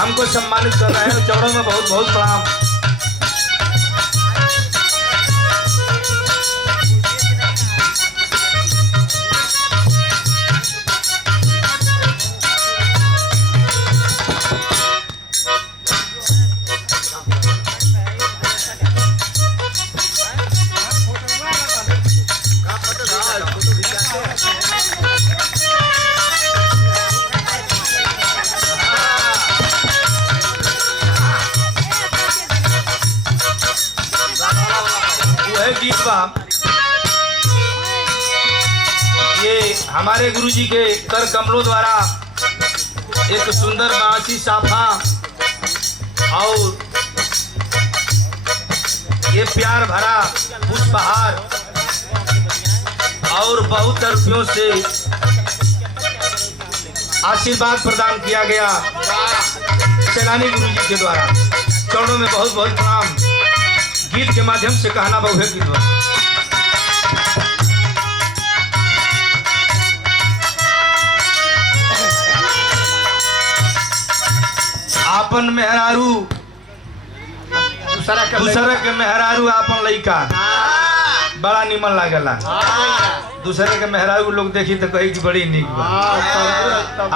हमको सम्मानित कर रहे हैं। चरणों में बहुत बहुत प्रणाम। गीत बा ये हमारे गुरुजी के कर कमलों द्वारा एक सुंदर बांसी साफा और ये प्यार भरा पुष्पहार और बहुत रुपयों से आशीर्वाद प्रदान किया गया सेनानी गुरुजी के द्वारा। चरणों में बहुत बहुत प्रणाम। गीत के माध्यम से कहना बहु है गीत आपन मेहरारू दूसरा के मेहरारू आपन लइका बड़ा निमन लागला। दूसरे के मेहरारू लोग देखी तो कही कि बड़ी निक बा,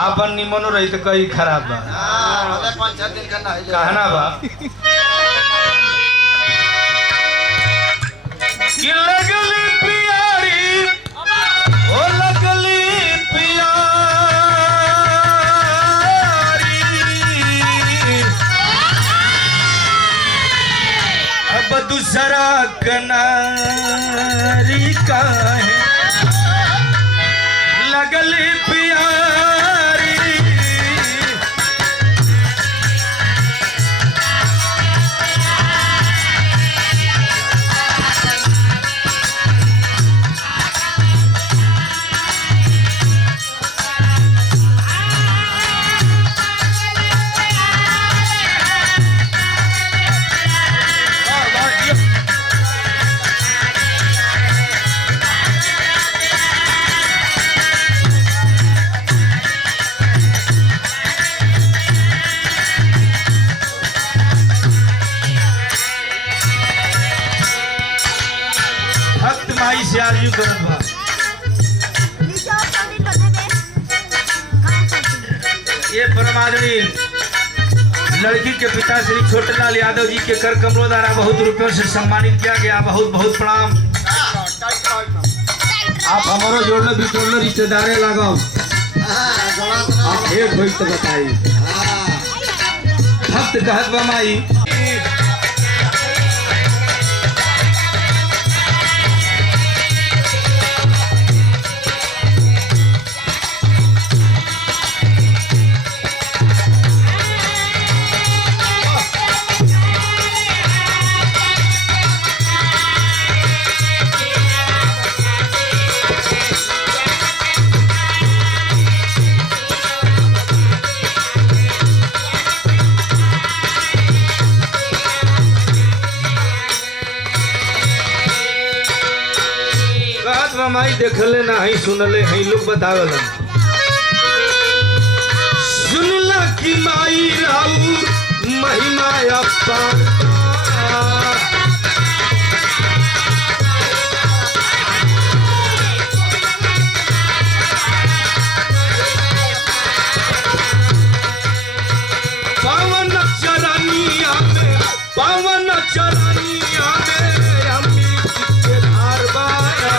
आपन निमनो रही तो कही खराब बा। कहना बा कि लगली प्यारी ओ लगली प्यारी अब दूसरा कनारी का है लगली प्यारी से आरजू करत बा। ये परमादरणीय लड़की के पिता श्री छोटेलाल यादव जी के कर कमलों द्वारा बहुत रुपयों से सम्मानित किया गया। बहुत बहुत प्रणाम। आप हमारो जोड़ने बिटोड़ने रिश्तेदारे लगाओ आप एक होई तो बताई भक्त कहत बा माई माई देखले ना ही सुनले हैं लोग बतावल सुनला कि माई राऊ महिमा अपार पावन चरनिया में पावन चरनिया में अमृत के धार बारा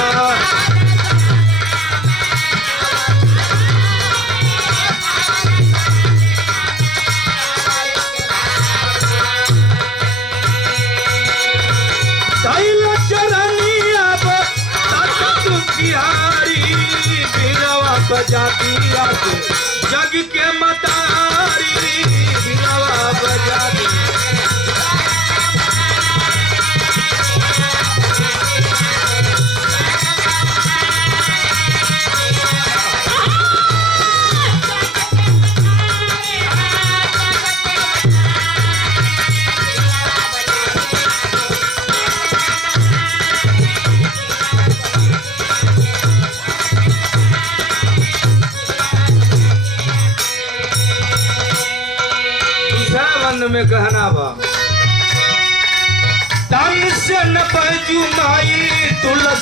बजाती जग के मतारी बिनवा बजाती संबंध में कहना बा तन से न बैजू माई तुलसी